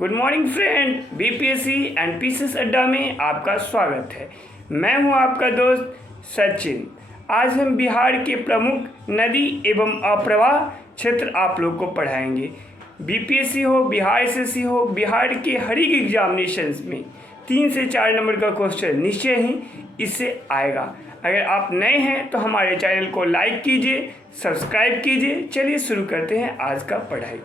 Good morning friend, BPSC and PCS अड्डा में आपका स्वागत है। मैं हूं आपका दोस्त सचिन। आज हम बिहार के प्रमुख नदी एवं अप्रवाह क्षेत्र आप लोग को पढ़ाएंगे। बीपीएससी हो, बिहार एसएससी हो, बिहार के हर एक एग्जामिनेशंस में 3 से 4 नंबर का क्वेश्चन निश्चय ही इससे आएगा। अगर आप नए हैं तो हमारे चैनल को लाइक कीजिए, सब्सक्राइब कीजिए। चलिए शुरू करते हैं आज का पढ़ाई।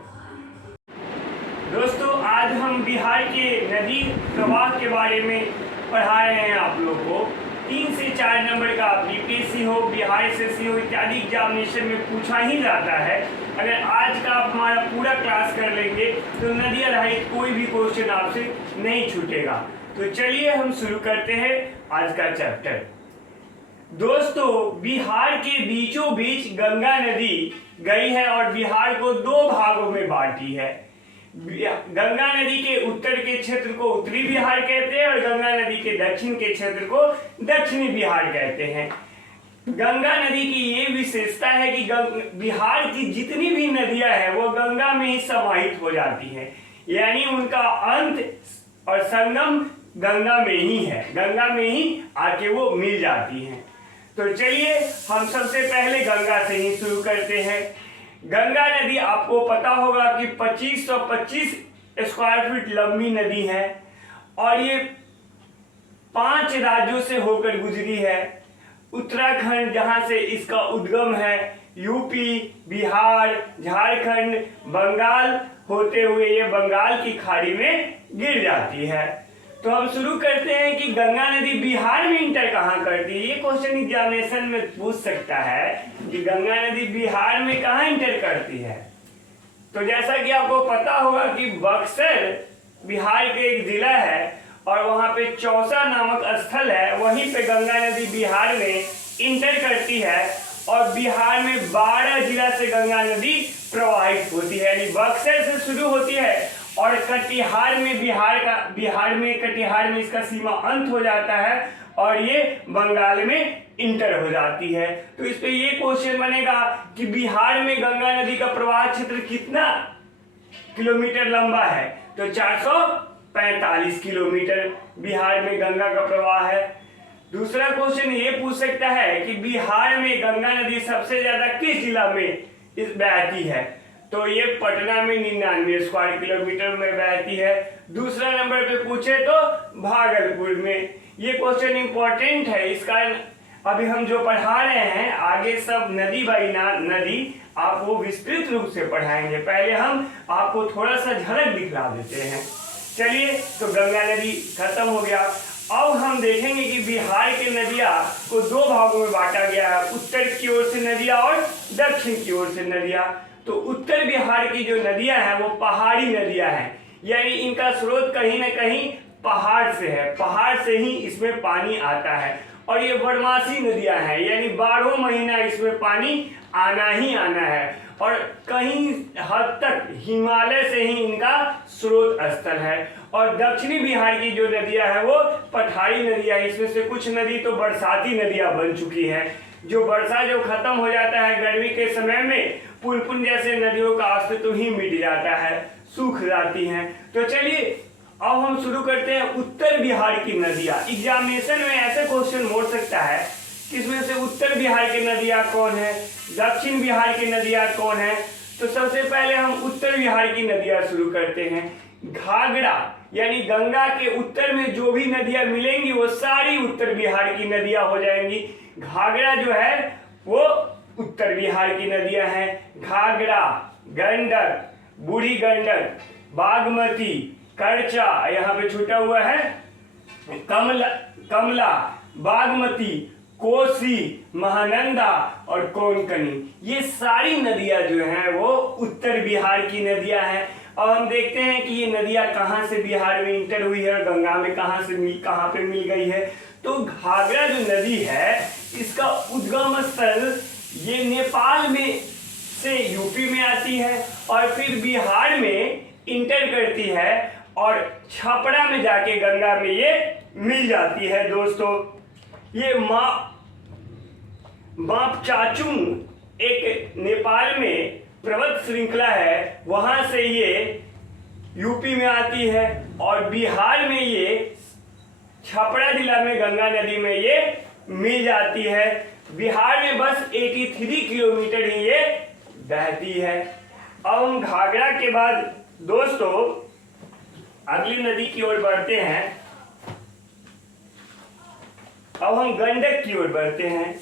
दोस्तों, आज हम बिहार के नदी प्रवाह के बारे में पढ़ा रहे हैं आप लोग को। 3 से 4 नंबर का बीपीएससी हो, बिहार एसएससी हो इत्यादि एग्जामिनेशन में पूछा ही जाता है। अगर आज का आप हमारा पूरा क्लास कर लेंगे तो नदी आधारित कोई भी क्वेश्चन आपसे नहीं छूटेगा। तो चलिए हम शुरू करते हैं आज का चैप्टर। दोस्तों, बिहार के बीचों बीच गंगा नदी गई है और बिहार को 2 भागों में बांटी है। गंगा नदी के उत्तर के क्षेत्र को उत्तरी बिहार कहते हैं और गंगा नदी के दक्षिण के क्षेत्र को दक्षिणी बिहार कहते हैं। गंगा नदी की ये विशेषता है कि बिहार की जितनी भी नदियां हैं वो गंगा में ही समाहित हो जाती हैं, यानी उनका अंत और संगम गंगा में ही है, गंगा में ही आके वो मिल जाती हैं। तो चलिए हम सबसे पहले गंगा से ही शुरू करते हैं। गंगा नदी आपको पता होगा कि 2525 स्क्वायर फीट लंबी नदी है और ये 5 राज्यों से होकर गुजरी है। उत्तराखंड जहां से इसका उद्गम है, यूपी, बिहार, झारखंड, बंगाल होते हुए ये बंगाल की खाड़ी में गिर जाती है। तो हम शुरू करते हैं कि गंगा नदी बिहार में इंटर कहाँ करती है। ये क्वेश्चन एग्जामिनेशन में पूछ सकता है कि गंगा नदी बिहार में कहाँ इंटर करती है। तो जैसा कि आपको पता होगा कि बक्सर बिहार के एक जिला है और वहां पे चौसा नामक स्थल है, वहीं पे गंगा नदी बिहार में इंटर करती है और बिहार में 12 जिला से गंगा नदी प्रवाहित होती है। यानी बक्सर से शुरू होती है और कटिहार में कटिहार में इसका सीमा अंत हो जाता है और ये बंगाल में इंटर हो जाती है। तो इस पे ये क्वेश्चन बनेगा कि बिहार में गंगा नदी का प्रवाह क्षेत्र कितना किलोमीटर लंबा है। तो 445 किलोमीटर बिहार में गंगा का प्रवाह है। दूसरा क्वेश्चन ये पूछ सकता है कि बिहार में गंगा नदी सबसे ज्यादा किस जिला में बहती है। तो ये पटना में 99 स्क्वायर किलोमीटर में बहती है। दूसरा नंबर पे पूछे तो भागलपुर में। ये क्वेश्चन इंपॉर्टेंट है, इसका अभी हम जो पढ़ा रहे हैं आगे सब नदी बाई नदी आपको विस्तृत रूप से पढ़ाएंगे। पहले हम आपको थोड़ा सा झलक दिखला देते हैं। चलिए, तो गंगा नदी खत्म हो गया। अब हम देखेंगे कि बिहार के नदियां को 2 भागों में बांटा गया है, उत्तर की ओर से नदियां और दक्षिण की ओर से नदियां। तो उत्तर बिहार की जो नदियां हैं वो पहाड़ी नदियां हैं, यानी इनका स्रोत कहीं ना कहीं पहाड़ से है, पहाड़ से ही इसमें पानी आता है। और ये बरमासी नदियां हैं, यानी 12 महीना इसमें पानी आना ही आना है और कहीं हद तक हिमालय से ही इनका स्रोत स्थल है। और दक्षिणी बिहार की जो नदियां हैं वो पठारी नदियां, इसमें से कुछ नदी तो बरसाती नदियां बन चुकी है। जो वर्षा जो खत्म हो जाता है गर्मी के समय में, पुनपुन जैसे नदियों का अस्तित्व ही मिट जाता है, सूख जाती हैं। तो चलिए अब हम शुरू करते हैं उत्तर बिहार की नदियां। एग्जामिनेशन में ऐसे क्वेश्चन मोड़ सकता है कि इसमें से उत्तर बिहार की नदियां कौन है, दक्षिण बिहार की नदियां कौन है। तो सबसे पहले हम उत्तर बिहार की नदियां शुरू करते हैं। घाघरा, यानी गंगा के उत्तर में जो भी नदियां मिलेंगी वो सारी उत्तर बिहार की नदियां हो जाएंगी। घाघरा जो है वो उत्तर बिहार की नदियां हैं। घाघरा, गंडक, बूढ़ी गंडक, बागमती, करचा, यहाँ पे छूटा हुआ है कमला, बागमती, कोसी, महानंदा और कोंकणी, ये सारी नदियां जो हैं वो उत्तर बिहार की नदियां हैं। अब हम देखते हैं कि ये नदियां कहाँ से बिहार में इंटर हुई है और गंगा में कहाँ पे मिल गई है। तो घाघरा जो नदी है इसका उद्गम स्थल ये नेपाल में से यूपी में आती है और फिर बिहार में इंटर करती है और छपरा में जाके गंगा में ये मिल जाती है। दोस्तों, ये मापचाचुंग एक नेपाल में पर्वत श्रृंखला है, वहां से ये यूपी में आती है, और बिहार में ये छपरा जिला में गंगा नदी में ये मिल जाती है। बिहार में बस 83 किलोमीटर ही ये बहती है। अब हम घाघरा के बाद दोस्तों अगली नदी की ओर बढ़ते हैं। अब हम गंडक की ओर बढ़ते हैं।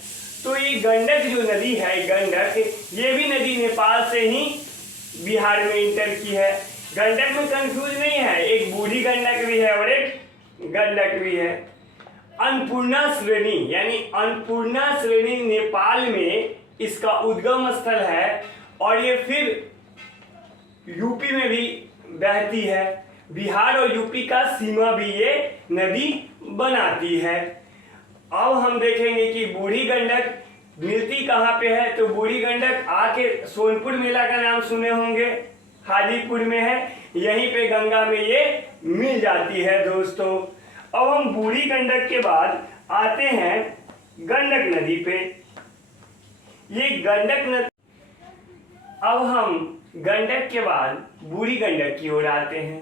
तो ये गंडक जो नदी है, गंडक, ये भी नदी नेपाल से ही बिहार में इंटर की है। गंडक में कंफ्यूज नहीं है, एक बूढ़ी गंडक भी है और एक गंडक भी है। अन्नपूर्णा श्रेणी यानी अन्नपूर्णा श्रेणी नेपाल में इसका उद्गम स्थल है, और ये फिर यूपी में भी बहती है। बिहार और यूपी का सीमा भी ये नदी बनाती है। अब हम देखेंगे कि बूढ़ी गंडक मिलती कहाँ पे है। तो बूढ़ी गंडक आके सोनपुर मेला का नाम सुने होंगे, हाजीपुर में है, यहीं पे गंगा में ये मिल जाती है दोस्तों। अब हम बूढ़ी गंडक के बाद आते हैं गंडक नदी पे। ये गंडक नदी, अब हम गंडक के बाद बूढ़ी गंडक की ओर आते हैं।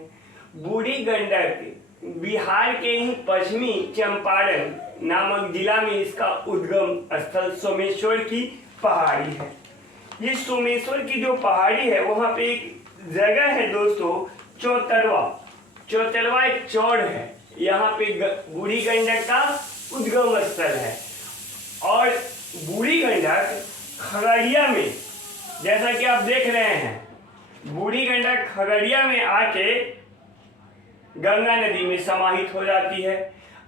बूढ़ी गंडक बिहार के ही पश्चिमी चंपारण नामक जिला में इसका उद्गम स्थल सोमेश्वर की पहाड़ी है। ये सोमेश्वर की जो पहाड़ी है वहां पे एक जगह है दोस्तों, चौतरवा। चौतरवा एक चौड़ है, यहाँ पे बूढ़ी गंडक का उद्गम स्थल है। और बूढ़ी गंडक खगड़िया में, जैसा कि आप देख रहे हैं, बूढ़ी गंडक खगड़िया में आके गंगा नदी में समाहित हो जाती है।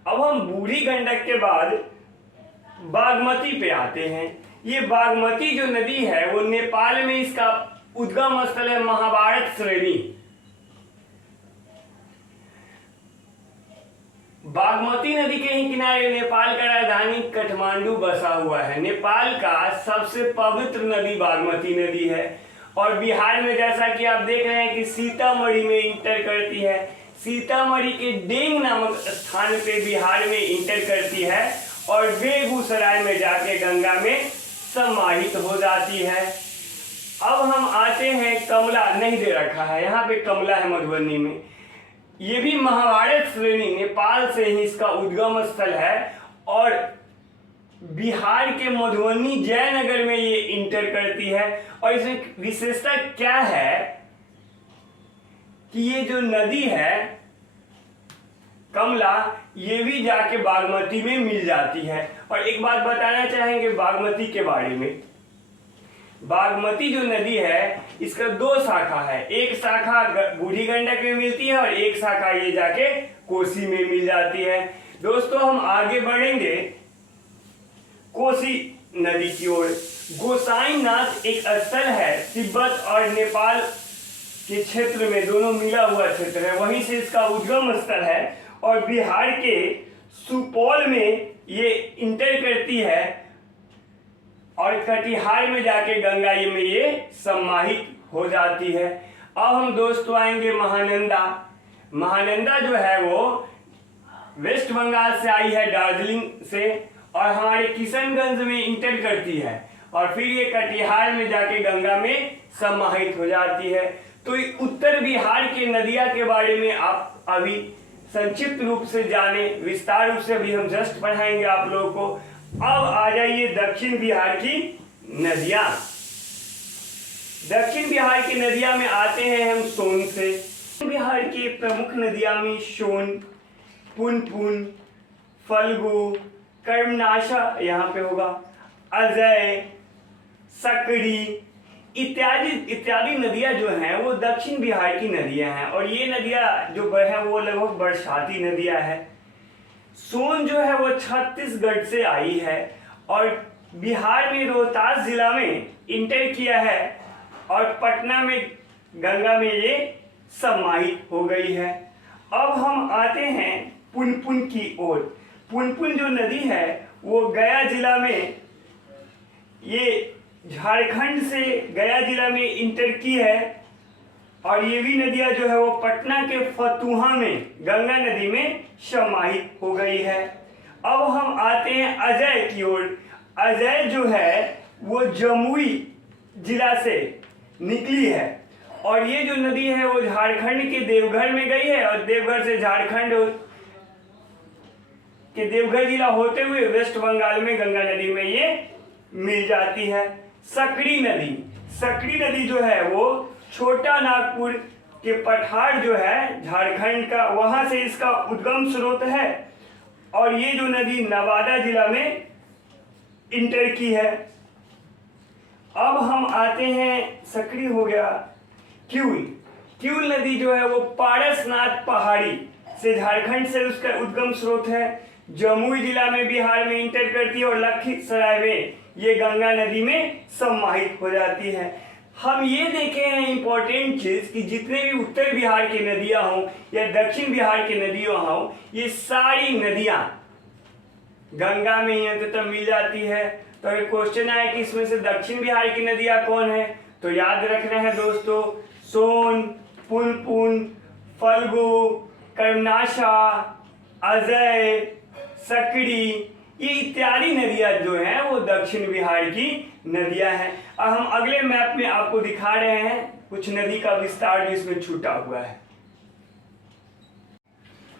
अब हम बूढ़ी गंडक के बाद बागमती पे आते हैं। ये बागमती जो नदी है वो नेपाल में इसका उद्गम स्थल है, महाभारत श्रेणी। बागमती नदी के ही किनारे नेपाल का राजधानी काठमांडू बसा हुआ है। नेपाल का सबसे पवित्र नदी बागमती नदी है, और बिहार में जैसा कि आप देख रहे हैं कि सीतामढ़ी में इंटर करती है। सीतामढ़ी के डेंग नामक स्थान पे बिहार में इंटर करती है, और बेगूसराय में जाके गंगा में समाहित हो जाती है। अब हम आते हैं कमला, नहीं दे रखा है यहाँ पे, कमला है मधुबनी में। ये भी महाभारत श्रेणी, नेपाल से ही इसका उद्गम स्थल है, और बिहार के मधुबनी जयनगर में ये इंटर करती है। और इसमें विशेषता क्या है कि ये जो नदी है कमला, ये भी जाके बागमती में मिल जाती है। और एक बात बताना चाहेंगे बागमती के बारे में। बागमती जो नदी है इसका दो शाखा है, एक शाखा बूढ़ी गंडक में मिलती है और एक शाखा ये जाके कोसी में मिल जाती है। दोस्तों हम आगे बढ़ेंगे कोसी नदी की ओर। गोसाईनाथ एक स्थल है, तिब्बत और नेपाल के क्षेत्र में दोनों मिला हुआ क्षेत्र है, वहीं से इसका उद्गम स्थल है। और बिहार के सुपौल में ये इंटर करती है, और कटिहार में जाके गंगा में ये समाहित हो जाती है। अब हम दोस्तों आएंगे महानंदा। महानंदा जो है वो वेस्ट बंगाल से आई है, दार्जिलिंग से, और हमारे किशनगंज में इंटर करती है, और फिर ये कटिहार में जाके गंगा में समाहित हो जाती है। तो उत्तर बिहार के नदियां के बारे में आप अभी संक्षिप्त रूप से जाने, विस्तार रूप से अभी हम जस्ट पढ़ाएंगे आप लोगों को। अब आ जाइए दक्षिण बिहार की नदियां। दक्षिण बिहार की नदियां में आते हैं हम सोन से। बिहार की प्रमुख नदियां में सोन, पुनपुन, फल्गु, कर्मनाशा यहाँ पे होगा, अजय, सकरी इत्यादि नदियां जो हैं वो दक्षिण बिहार की नदियां हैं। और ये नदियां जो है वो लगभग बरसाती नदियां हैं। सोन जो है वो छत्तीसगढ़ से आई है, और बिहार में रोहतास जिला में इंटर किया है, और पटना में गंगा में ये समाहित हो गई है। अब हम आते हैं पुनपुन की ओर। पुनपुन जो नदी है वो गया जिला में, ये झारखंड से गया जिला में इंटर की है, और ये भी नदियां जो है वो पटना के फतुहा में गंगा नदी में समाहित हो गई है। अब हम आते हैं अजय की ओर। अजय जो है वो जमुई जिला से निकली है, और ये जो नदी है वो झारखंड के देवघर में गई है और देवघर से झारखंड के देवघर जिला होते हुए वेस्ट बंगाल में गंगा नदी में ये मिल जाती है। सकरी नदी जो है वो छोटा नागपुर के पठार जो है झारखंड का, वहां से इसका उद्गम स्रोत है और ये जो नदी नवादा जिला में इंटर की है। अब हम आते हैं, सकरी हो गया, क्यूल नदी जो है वो पारसनाथ पहाड़ी से झारखंड से उसका उद्गम स्रोत है, जमुई जिला में बिहार में इंटर करती है और लखीसराय में ये गंगा नदी में समाहित हो जाती है। हम ये देखे हैं इंपॉर्टेंट चीज कि जितने भी उत्तर बिहार की नदियां हों या दक्षिण बिहार की नदियां हों, ये सारी नदियां गंगा में ही अंततः मिल जाती है। तो अगर क्वेश्चन आए कि इसमें से दक्षिण बिहार की नदियां कौन है, तो याद रखना है दोस्तों, सोन, पुनपुन, फल्गु, कर्मनाशा, अजय, सकरी, ये इत्यादि नदियां जो हैं वो दक्षिण बिहार की नदियां हैं। अब हम अगले मैप में आपको दिखा रहे हैं कुछ नदी का विस्तार जो इसमें छूटा हुआ है।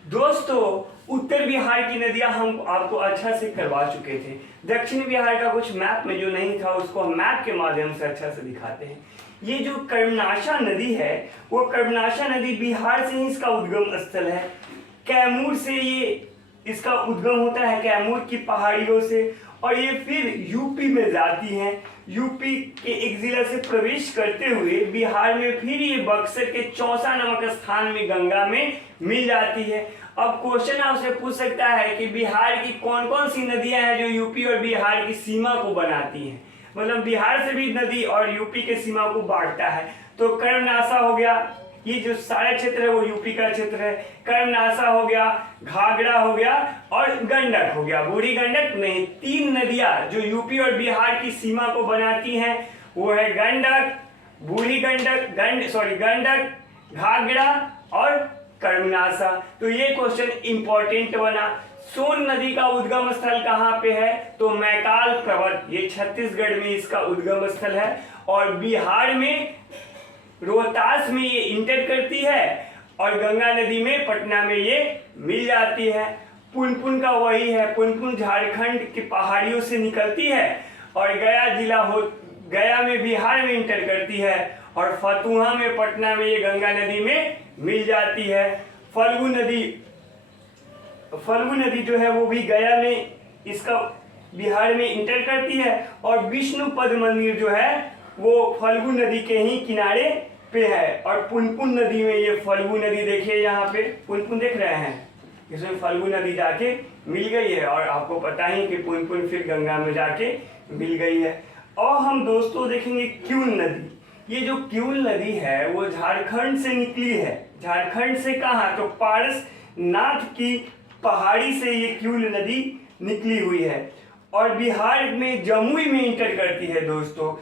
दोस्तों, उत्तर बिहार की नदियां हम आपको अच्छा से करवा चुके थे। दक्षिण बिहार का कुछ मैप में जो नहीं था उसको हम मैप के माध्यम से अच्छा से दिखाते हैं। ये जो कर्मनाशा नदी है वो कर्मनाशा नदी बिहार से ही इसका उद्गम स्थल है। कैमूर से ये इसका उद्गम होता है, कैमूर की पहाड़ियों से, और ये फिर यूपी में जाती है। यूपी के एक जिला से प्रवेश करते हुए बिहार में फिर ये बक्सर के चौसा नामक स्थान में गंगा में मिल जाती है। अब क्वेश्चन आपसे पूछ सकता है कि बिहार की कौन कौन सी नदियां हैं जो यूपी और बिहार की सीमा को बनाती हैं, मतलब बिहार से भी नदी और यूपी के सीमा को बांटता है। तो कर्मनाशा हो गया, ये जो सारा क्षेत्र है वो यूपी का क्षेत्र है। कर्मनाशा हो गया, घाघरा हो गया और गंडक हो गया। बूढ़ी गंडक नहीं, तीन नदियां जो यूपी और बिहार की सीमा को बनाती हैं वो है गंडक, बूढ़ी गंडक, गंडक, घाघरा और कर्मनाशा। तो ये क्वेश्चन इंपॉर्टेंट बना। सोन नदी का उद्गम स्थल कहाँ पे है, तो मैकाल पर्वत, ये छत्तीसगढ़ में इसका उद्गम स्थल है और बिहार में रोहतास में ये इंटर करती है और गंगा नदी में पटना में ये मिल जाती है। पुनपुन का वही है, पुनपुन झारखंड की पहाड़ियों से निकलती है और गया में बिहार में इंटर करती है और फतुहा में पटना में ये गंगा नदी में मिल जाती है। फल्गु नदी जो है वो भी गया में इसका बिहार में इंटर करती है और विष्णुपद मंदिर जो है वो फल्गु नदी के ही किनारे पे है। और पुनपुन नदी में ये फल्गु नदी देखिए, यहाँ पे पुनपुन देख रहे हैं, इसमें फल्गु नदी जाके मिल गई है और आपको पता ही कि पुनपुन फिर गंगा में जाके मिल गई है। और हम दोस्तों देखेंगे क्यूल नदी। ये जो क्यूल नदी है वो झारखंड से निकली है। झारखंड से कहाँ, तो पारसनाथ की पहाड़ी से ये क्यूल नदी निकली हुई है और बिहार में जमुई में इंटर करती है। दोस्तों,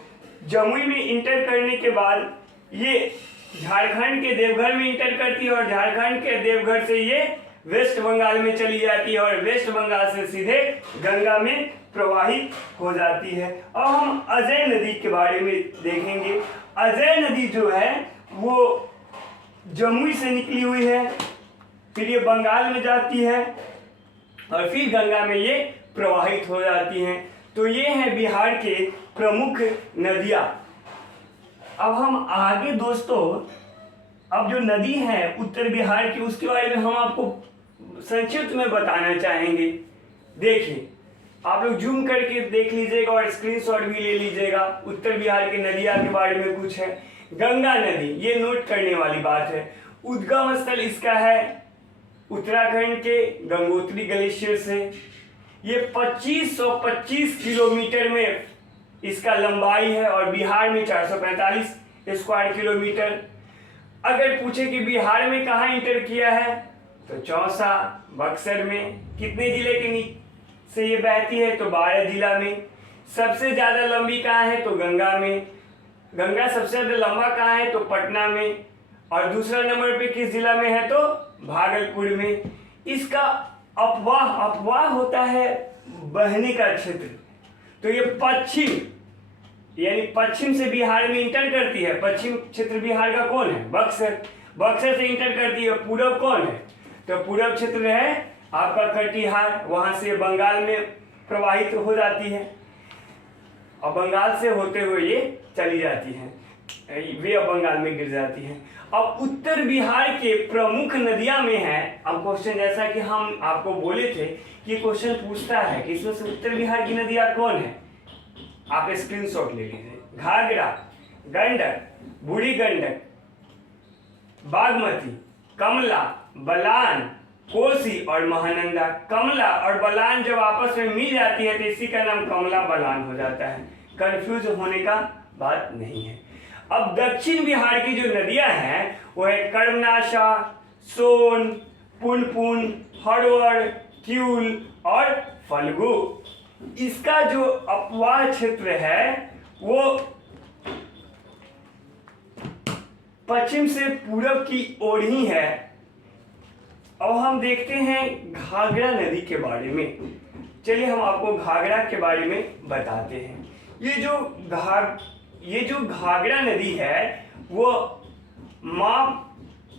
जमुई में इंटर करने के बाद ये झारखंड के देवघर में इंटर करती है और झारखंड के देवघर से ये वेस्ट बंगाल में चली जाती है और वेस्ट बंगाल से सीधे गंगा में प्रवाहित हो जाती है। अब हम अजय नदी के बारे में देखेंगे। अजय नदी जो है वो जमुई से निकली हुई है, फिर ये बंगाल में जाती है और फिर गंगा में ये प्रवाहित हो जाती हैं। तो ये है बिहार के प्रमुख नदियां। अब हम आगे दोस्तों, अब जो नदी है उत्तर बिहार की उसके बारे में हम आपको संक्षिप्त में बताना चाहेंगे। देखिए, आप लोग जूम करके देख लीजिएगा और स्क्रीनशॉट भी ले लीजिएगा। उत्तर बिहार की नदियां के बारे में कुछ है। गंगा नदी, ये नोट करने वाली बात है, उद्गम स्थल इसका है उत्तराखंड के गंगोत्री ग्लेशियर से। ये 2525 किलोमीटर में इसका लंबाई है और बिहार में 445 स्क्वायर किलोमीटर। अगर पूछे कि बिहार में कहाँ इंटर किया है, तो चौसा, बक्सर में। कितने जिले के से ये बहती है, तो 12 जिला में। सबसे ज्यादा लंबी कहाँ है, तो गंगा में। गंगा सबसे ज्यादा लंबा कहाँ है, तो पटना में। और दूसरा नंबर पे किस जिला में है, तो भागलपुर में। इसका अपवाह होता है बहने का क्षेत्र। तो ये पश्चिम, यानी पश्चिम से बिहार में इंटर करती है, पश्चिम क्षेत्र बिहार का कौन है? बक्सर। बक्सर से इंटर करती है पूरब कौन है? तो पूरब क्षेत्र है आपका कटिहार, वहां से बंगाल में प्रवाहित हो जाती है और बंगाल से होते हुए ये चली जाती है, वे अब बंगाल में गिर जाती है। अब उत्तर बिहार के प्रमुख नदियां में है। अब क्वेश्चन जैसा कि हम आपको बोले थे कि क्वेश्चन पूछता है कि इसमें से उत्तर बिहार की नदियां कौन है, आप स्क्रीनशॉट ले लीजिए। घाघरा, गंडक, बूढ़ी गंडक, बागमती, कमला, बलान, कोसी और महानंदा। कमला और बलान जब आपस में मिल जाती है तो इसी का नाम कमला बलान हो जाता है, कंफ्यूज होने का बात नहीं है। अब दक्षिण बिहार की जो नदियां हैं वो है कर्मनाशा, सोन, पुनपुन, हरवर, क्यूल और फल्गु। इसका जो अपवाह क्षेत्र है वो पश्चिम से पूरब की ओर ही है। अब हम देखते हैं घाघरा नदी के बारे में। चलिए हम आपको घाघरा के बारे में बताते हैं। ये जो घाघरा नदी है वो माँ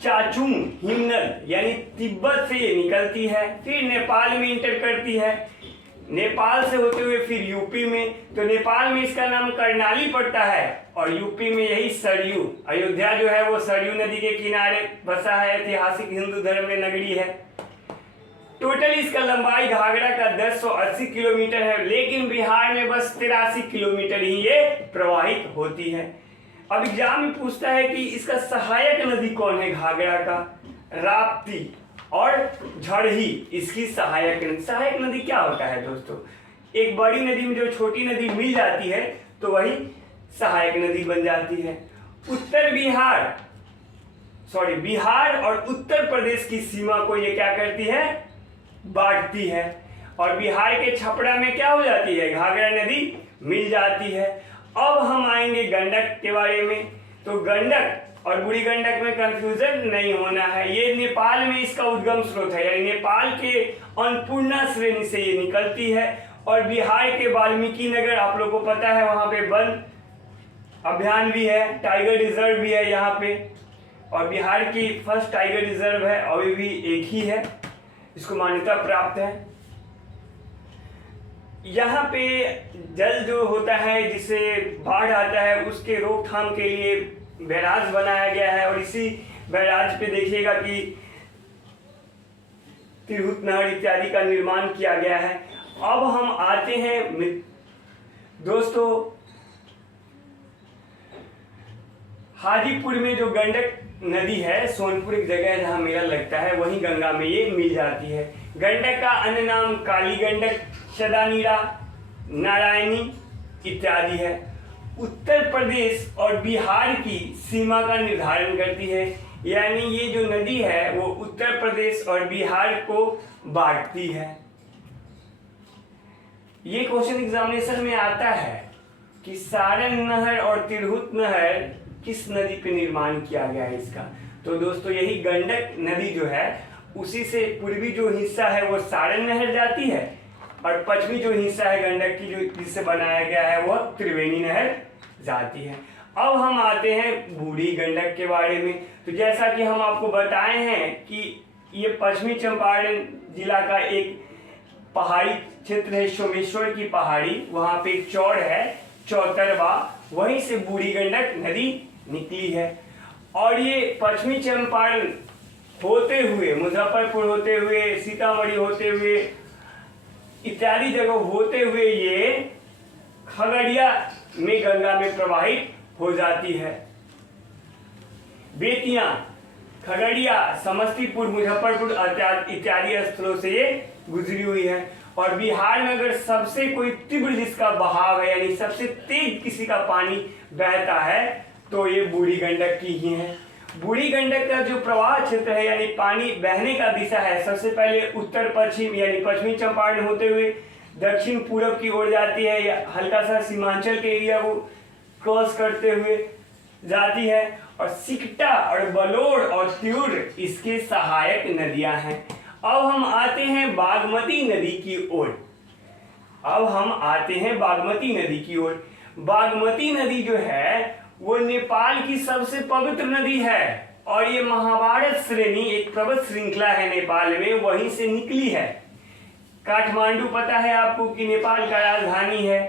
चाचुंग हिमनद यानी तिब्बत से ये निकलती है, फिर नेपाल में इंटर करती है, नेपाल से होते हुए फिर यूपी में। तो नेपाल में इसका नाम कर्णाली पड़ता है और यूपी में यही सरयू। अयोध्या जो है वो सरयू नदी के किनारे बसा है, ऐतिहासिक हिंदू धर्म में नगरी है। टोटल इसका लंबाई घाघरा का 1080 किलोमीटर है, लेकिन बिहार में बस 83 किलोमीटर ही ये प्रवाहित होती है। अब एग्जाम में पूछता है कि इसका सहायक नदी कौन है घाघरा का? राप्ती और झड़ही इसकी सहायक नदी। सहायक नदी क्या होता है दोस्तों? एक बड़ी नदी में जो छोटी नदी मिल जाती है तो वही सहायक नदी बन जाती है। बिहार और उत्तर प्रदेश की सीमा को ये क्या करती है? बांटती है। और बिहार के छपरा में क्या हो जाती है? घाघरा नदी मिल जाती है। अब हम आएंगे गंडक के बारे में। तो गंडक और बूढ़ी गंडक में कंफ्यूजन नहीं होना है। ये नेपाल में इसका उद्गम स्रोत है, यानी नेपाल के अन्नपूर्णा श्रेणी से ये निकलती है। और बिहार के वाल्मीकि नगर आप लोगों को पता है, वहां पे वन अभियान भी है, टाइगर रिजर्व भी है यहाँ पे। और बिहार की फर्स्ट टाइगर रिजर्व है, अभी भी एक ही है, इसको मान्यता प्राप्त है। यहाँ पे जल जो होता है जिससे बाढ़ आता है उसके रोकथाम के लिए बैराज बनाया गया है और इसी बैराज पे देखिएगा कि तिरहुत नहर इत्यादि का निर्माण किया गया है। अब हम आते हैं दोस्तों हाजीपुर में जो गंडक नदी है, सोनपुर एक जगह है जहाँ मेला लगता है, वहीं गंगा में ये मिल जाती है। गंडक का अन्य नाम काली गंडक, सदानीरा, नारायणी इत्यादि है। उत्तर प्रदेश और बिहार की सीमा का निर्धारण करती है, यानी ये जो नदी है वो उत्तर प्रदेश और बिहार को बांटती है। ये क्वेश्चन एग्जामिनेशन में आता है कि सारण नहर और तिरहुत नहर किस नदी पे निर्माण किया गया है इसका? तो दोस्तों यही गंडक नदी जो है उसी से पूर्वी जो हिस्सा है वो सारण नहर जाती है और पश्चिमी जो हिस्सा है गंडक की जो जिससे बनाया गया है वो त्रिवेणी नहर जाती है। अब हम आते हैं बूढ़ी गंडक के बारे में। तो जैसा कि हम आपको बताए हैं कि ये पश्चिमी चंपारण जिला का एक पहाड़ी क्षेत्र है, सोमेश्वर की पहाड़ी, वहां पे एक चौड़ है चौतरवा, वहीं से बूढ़ी गंडक नदी निकली है। और ये पश्चिमी चंपारण होते हुए मुजफ्फरपुर होते हुए सीतामढ़ी होते हुए इत्यादि जगह होते हुए ये खगड़िया में गंगा में प्रवाहित हो जाती है। बेतिया, खगड़िया, समस्तीपुर, मुजफ्फरपुर इत्यादि स्थलों से ये गुजरी हुई है। और बिहार में अगर सबसे कोई तीव्र जिसका बहाव है यानी सबसे तेज किसी का पानी बहता है तो ये बूढ़ी गंडक की ही है। बूढ़ी गंडक का जो प्रवाह क्षेत्र है यानी पानी बहने का दिशा है, सबसे पहले उत्तर पश्चिम यानी पश्चिमी चंपारण होते हुए दक्षिण पूरब की ओर जाती है, या हल्का सा सीमांचल के एरिया को क्रॉस करते हुए जाती है। और सिकटा और बलोड़ और त्यूर इसके सहायक नदियां हैं। अब हम आते हैं बागमती नदी की ओर। बागमती नदी जो है वो नेपाल की सबसे पवित्र नदी है और ये महाभारत श्रेणी एक पर्वत श्रृंखला है नेपाल में, वहीं से निकली है। काठमांडू पता है आपको कि नेपाल का राजधानी है।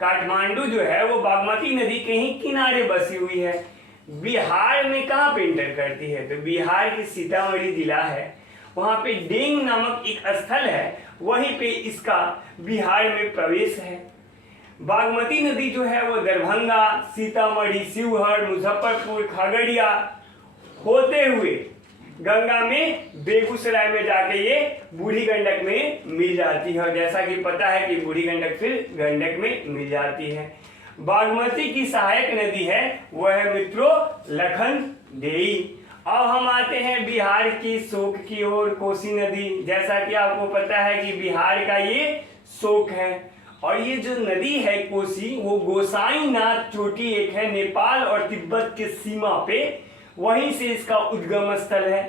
काठमांडू जो है वो बागमती नदी के ही किनारे बसी हुई है। बिहार में कहाँ पे इंटर करती है, तो बिहार के सीतामढ़ी जिला है, वहाँ पे डेंग नामक एक स्थल है, वहीं पे इसका बिहार में प्रवेश है। बागमती नदी जो है वो दरभंगा, सीतामढ़ी, शिवहर, मुजफ्फरपुर, खगड़िया होते हुए गंगा में बेगूसराय में जाके ये बूढ़ी गंडक में मिल जाती है। जैसा कि पता है कि बूढ़ी गंडक फिर गंडक में मिल जाती है। बागमती की सहायक नदी है वह है मित्रों लखनदेई। अब हम आते हैं बिहार की शोक की ओर, कोसी नदी। जैसा कि आपको पता है कि बिहार का ये शोक है और ये जो नदी है कोसी, वो गोसाईनाथ चोटी एक है नेपाल और तिब्बत के सीमा पे, वहीं से इसका उद्गम स्थल है।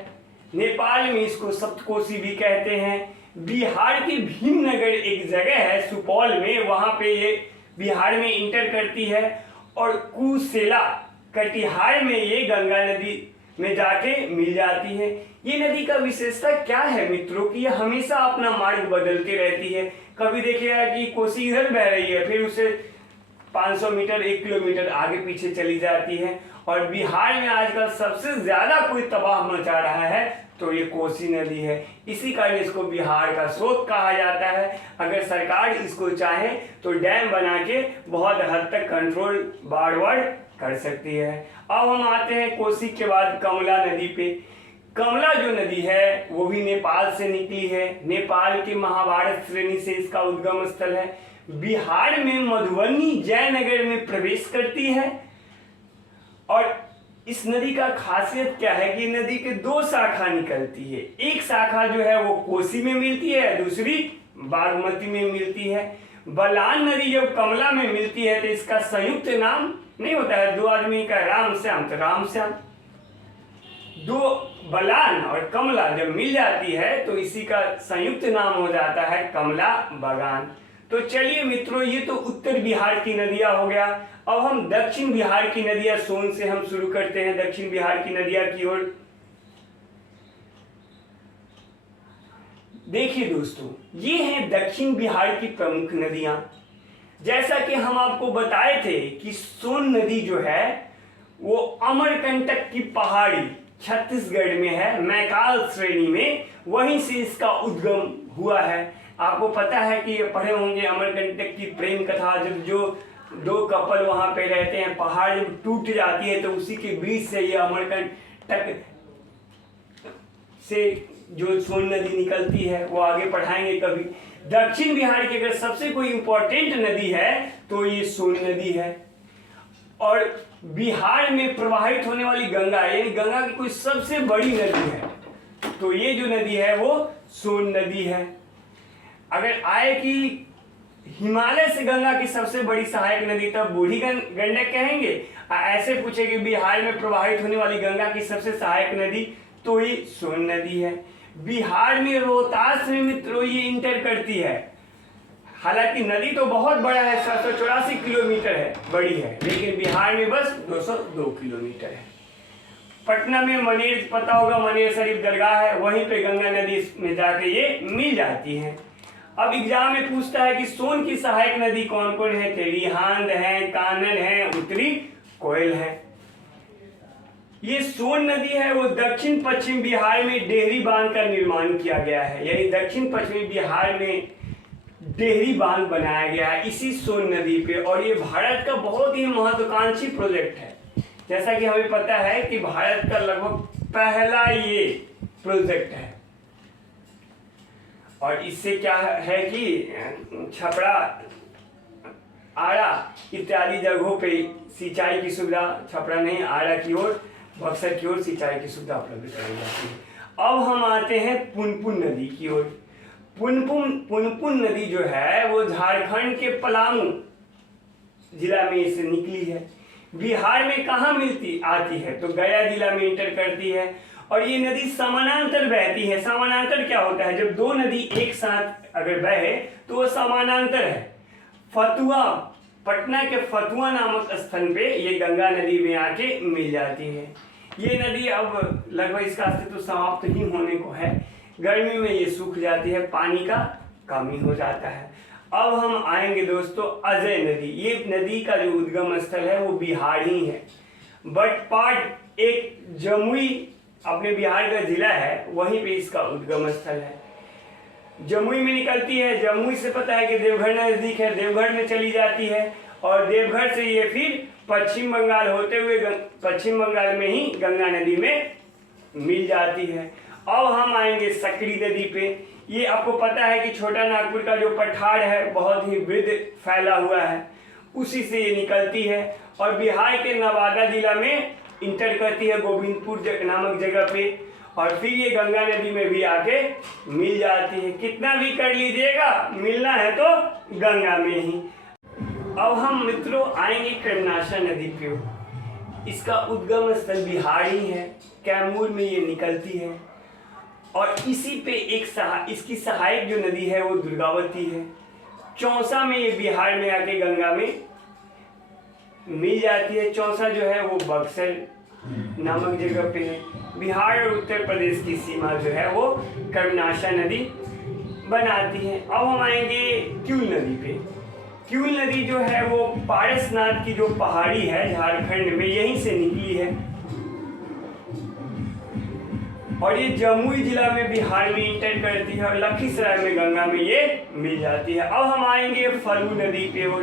नेपाल में इसको सप्तकोशी भी कहते हैं। बिहार की भीमनगर एक जगह है सुपौल में, वहां पे ये बिहार में इंटर करती है और कुशेला कटिहार में ये गंगा नदी में जाके मिल जाती है। ये नदी का विशेषता क्या है मित्रों कि ये हमेशा अपना मार्ग बदलती रहती है। कभी देखिएगा कि कोसी इधर बह रही है, फिर उसे 500 मीटर 1 किलोमीटर आगे पीछे चली जाती है। और बिहार में आजकल सबसे ज्यादा कोई तबाह मचा रहा है तो ये कोसी नदी है। इसी कारण इसको बिहार का शोक कहा जाता है। अगर सरकार इसको चाहे तो डैम बना के बहुत हद तक कंट्रोल बाढ़ कर सकती है। अब हम आते हैं कोसी के बाद कमला नदी पे। कमला जो नदी है वो भी नेपाल से निकली है। नेपाल के महाभारत श्रेणी से इसका उद्गम स्थल है। बिहार में मधुबनी जयनगर में प्रवेश करती है और इस नदी का खासियत क्या है कि नदी के 2 शाखा निकलती है। एक शाखा जो है वो कोसी में मिलती है, दूसरी बागमती में मिलती है। बलान नदी जब कमला में मिलती है तो इसका संयुक्त नाम नहीं होता है 2 आदमी का राम श्याम, तो राम श्याम। 2 बलान और कमला जब मिल जाती है तो इसी का संयुक्त नाम हो जाता है कमला बगान। तो चलिए मित्रों, ये तो उत्तर बिहार की नदियां हो गया। अब हम दक्षिण बिहार की नदियां सोन से हम शुरू करते हैं दक्षिण बिहार की नदियां की ओर। देखिए दोस्तों, ये हैं दक्षिण बिहार की प्रमुख नदियां। जैसा कि हम आपको बताए थे कि सोन नदी जो है वो अमरकंटक की पहाड़ी छत्तीसगढ़ में है, मैकाल श्रेणी में, वहीं से इसका उद्गम हुआ है। आपको पता है कि ये पढ़े होंगे अमरकंटक की प्रेम कथा, जब जो 2 कपल वहां पे रहते हैं, पहाड़ जब टूट जाती है तो उसी के बीच से ये अमरकंटक से जो सोन नदी निकलती है, वो आगे पढ़ाएंगे कभी। दक्षिण बिहार की अगर सबसे कोई इंपॉर्टेंट नदी है तो ये सोन नदी है। और बिहार में प्रवाहित होने वाली गंगा, यानी गंगा की कोई सबसे बड़ी नदी है तो ये जो नदी है वो सोन नदी है। अगर आए कि हिमालय से गंगा की सबसे बड़ी सहायक नदी तब बूढ़ी गंडक कहेंगे। ऐसे पूछे कि बिहार में प्रवाहित होने वाली गंगा की सबसे सहायक नदी तो ये सोन नदी है। बिहार में रोहतास में मित्रों ये इंटर करती है। हालांकि नदी तो बहुत बड़ा है, 784 किलोमीटर है, बड़ी है, लेकिन बिहार में बस 202 किलोमीटर है। पटना में मनेर पता होगा, मनेर शरीफ दरगाह है, वहीं पे गंगा नदी में जाके ये मिल जाती है। अब एग्जाम में पूछता है कि सोन की सहायक नदी कौन कौन है, तो रिहांद है, कानन है, उत्तरी कोयल है। ये सोन नदी है वो दक्षिण पश्चिम बिहार में डेहरी बांध का निर्माण किया गया है, यानी दक्षिण पश्चिमी बिहार में डेहरी बांध बनाया गया है इसी सोन नदी पे। और ये भारत का बहुत ही महत्वाकांक्षी प्रोजेक्ट है। जैसा कि हमें पता है कि भारत का लगभग पहला ये प्रोजेक्ट है। और इससे क्या है कि छपरा, आरा इत्यादि जगहों पे सिंचाई की सुविधा, छपरा नहीं आरा की ओर, बक्सर की ओर सिंचाई की सुविधा उपलब्ध कराई जाती है। अब हम आते हैं पुनपुन नदी की ओर। पुनपुन नदी जो है वो झारखंड के पलामू जिला में इससे निकली है। बिहार में कहाँ आती है तो गया जिला में इंटर करती है। और ये नदी समानांतर बहती है। समानांतर क्या होता है, जब 2 नदी एक साथ अगर बहे तो वो समानांतर है। फतुआ पटना के फतुआ नामक स्थल पे ये गंगा नदी में आके मिल जाती है। ये नदी अब लगभग इसका अस्तित्व समाप्त ही होने को है। गर्मी में ये सूख जाती है, पानी का कमी हो जाता है। अब हम आएंगे दोस्तों अजय नदी। ये नदी का जो उद्गम स्थल है वो बिहार ही है। बटपाट एक जमुई अपने बिहार का जिला है, वहीं पे इसका उद्गम स्थल है। जमुई में निकलती है, जमुई से पता है कि देवघर नजदीक है, देवघर में चली जाती है और देवघर से ये फिर पश्चिम बंगाल होते हुए पश्चिम बंगाल में ही गंगा नदी में मिल जाती है। अब हम आएंगे सकरी नदी पे। ये आपको पता है कि छोटा नागपुर का जो पठार है बहुत ही वृद्ध फैला हुआ है, उसी से ये निकलती है और बिहार के नवादा जिला में इंटर करती है गोविंदपुर नामक जगह पे और फिर ये गंगा नदी में भी आके मिल जाती है। कितना भी कर लीजिएगा, मिलना है तो गंगा में ही। अब हम मित्रों आएंगे कर्मनाशा नदी पे। इसका उद्गम स्थल बिहार ही है, कैमूर में ये निकलती है और इसी पे इसकी सहायक जो नदी है वो दुर्गावती है। चौसा में ये बिहार में आके गंगा में मिल जाती है। चौसा जो है वो बक्सर नामक जगह पे है। बिहार और उत्तर प्रदेश की सीमा जो है वो कर्मनाशा नदी बनाती है। अब हम आएंगे क्यूल नदी पे। क्यूल नदी जो है वो पारसनाथ की जो पहाड़ी है झारखंड में, यहीं से निकली है और ये जमुई जिला में बिहार में इंटर करती है और लखीसराय में गंगा में ये मिल जाती है। अब हम आएंगे फल्गु नदी पे। वो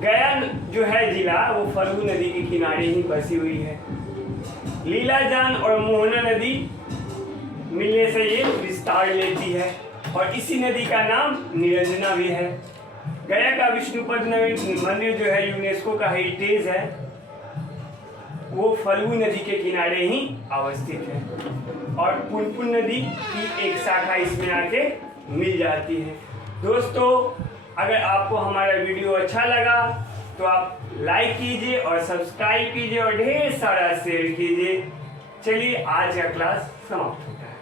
गया जो है जिला वो फल्गु नदी के किनारे ही बसी हुई है। लीलाजान और मोहना नदी मिलने से ये विस्तार लेती है और इसी नदी का नाम निरंजना भी है। गया का विष्णुपद मंदिर जो है यूनेस्को का हेरिटेज है, वो फल्गु नदी के किनारे ही अवस्थित है और पुनपुन नदी की एक शाखा इसमें आके मिल जाती है। दोस्तों अगर आपको हमारा वीडियो अच्छा लगा तो आप लाइक कीजिए और सब्सक्राइब कीजिए और ढेर सारा शेयर कीजिए। चलिए आज का क्लास समाप्त होता है।